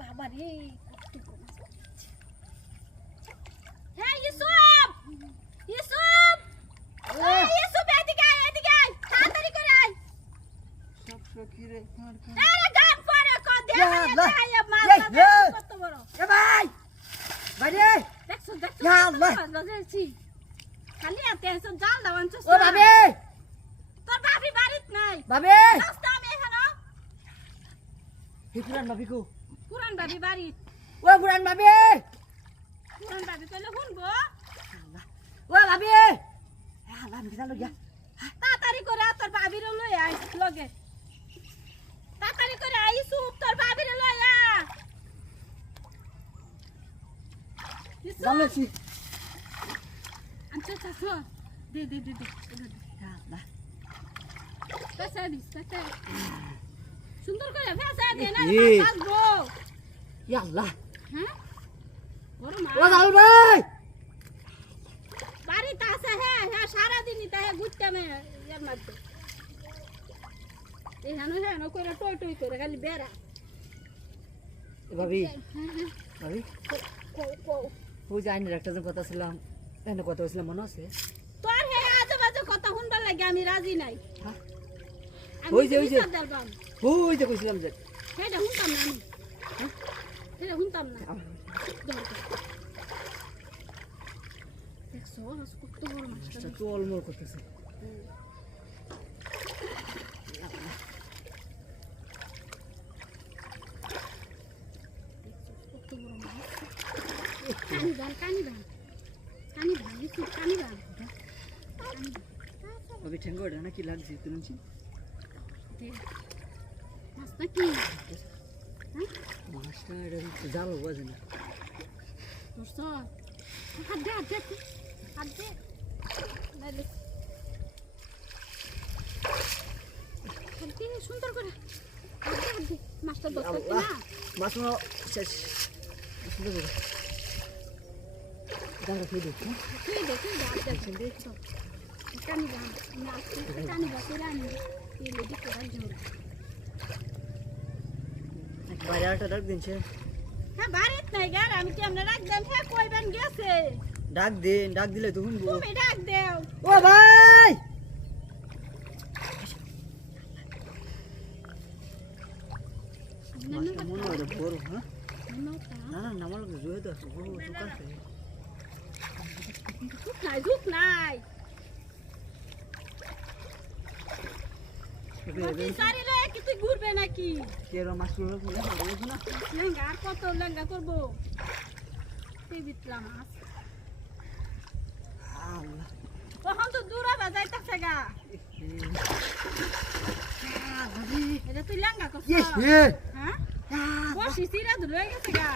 বাবা রে হ্যাঁ ইউসুফ ইউসুফ ইউসুফ এদিকে আয় তাড়াতাড়ি করে আয় সব সখী রে আরে গান পরে কো দে মাছ কত বড় এ ভাই বাইরে দেখছো ইয়া আল্লাহ বাজাইছি খালি আতেছ জাল দাওয়ান ও ভাবি তোর ভাবি বাড়িত নাই ভাবি রাস্তা আমি এখানে হে পুরান ভাবি কো পুরান ভাবি বাড়িত ও পুরান ভাবি কইলে শুনবো ও ভাবি আল্লাহ আমি জানো গিয়া তাড়াতাড়ি করে তোর ভাবির লই আই লগে তাড়াতাড়ি করে আইসু তোর ভাবির লই আ জানোছি আচ্ছা আচ্ছা দে আল্লাহ পেছা দিস পেছা সুন্দর করে পেছা দে না এ। মাছ গো ইয়া আল্লাহ হ্যাঁ বড় ও মাছ জানো ভাই বাড়িতে আছে হ্যাঁ হ্যাঁ সারাদিনই তাহে ঘুরতে মে এর মধ্যে এখানে করে টই টই করে খালি বেড়া ভাবি হ্যাঁ হ্যাঁ ভাবি কো ওই যে আইনের একটা কথা ছিলাম এনে কথা হয়েছিলাম মনে আছে তোর হে আজে বাজে কথা শুনবার লাগে আমি রাজি নাই হ্যাঁ আমি ওই যে দেলবাম ওই যে কইছিলাম যে সেটা শুনতাম না আমি সেটা শুনতাম না দেখছো কত বড় মাছটা মাছটা টলমল করতেছে কত বড় মাছ কানি বান ভাবি ঠেঙ্গা ওটা না কি লাগছে তুলছি মাছটা কি মাছটা এটা জাল বাজে না ধরছ হাত দে নাইলে সুন্দর করে হাত দে মাছটা ধরতে না মাছ শেষ সুন্দর করে দাঁড়া খেয়ে দেখি তুই হাত দে কানি বান করে আনি এই লেডি করে আনতে বাইরে একটা ডাক দিনছে হ্যাঁ বাড়িত নাই গার আমি কেমনে রাখলাম হ্যাঁ কইবেন গেছে ডাক দিলে তো শুনবো তুমি ডাক দেও ও ভাই মাছটা মনে হয় বড় হ্যাঁ না না নামার লোক জুয়ে তো আছে বড় দোকান ঝুক নাই সারি লে কি তুই ঘুরবে নাকি কেরো মাছ গুলো না লেঙ্গা আর কত লেঙ্গা করবো তুই বিতলা মাছ আল্লাহ তখন তো দূরে বাজাইতেছে গা এটা তুই লেঙ্গা করছিস হ্যাঁ বসি সিরা ধরে গেছে গা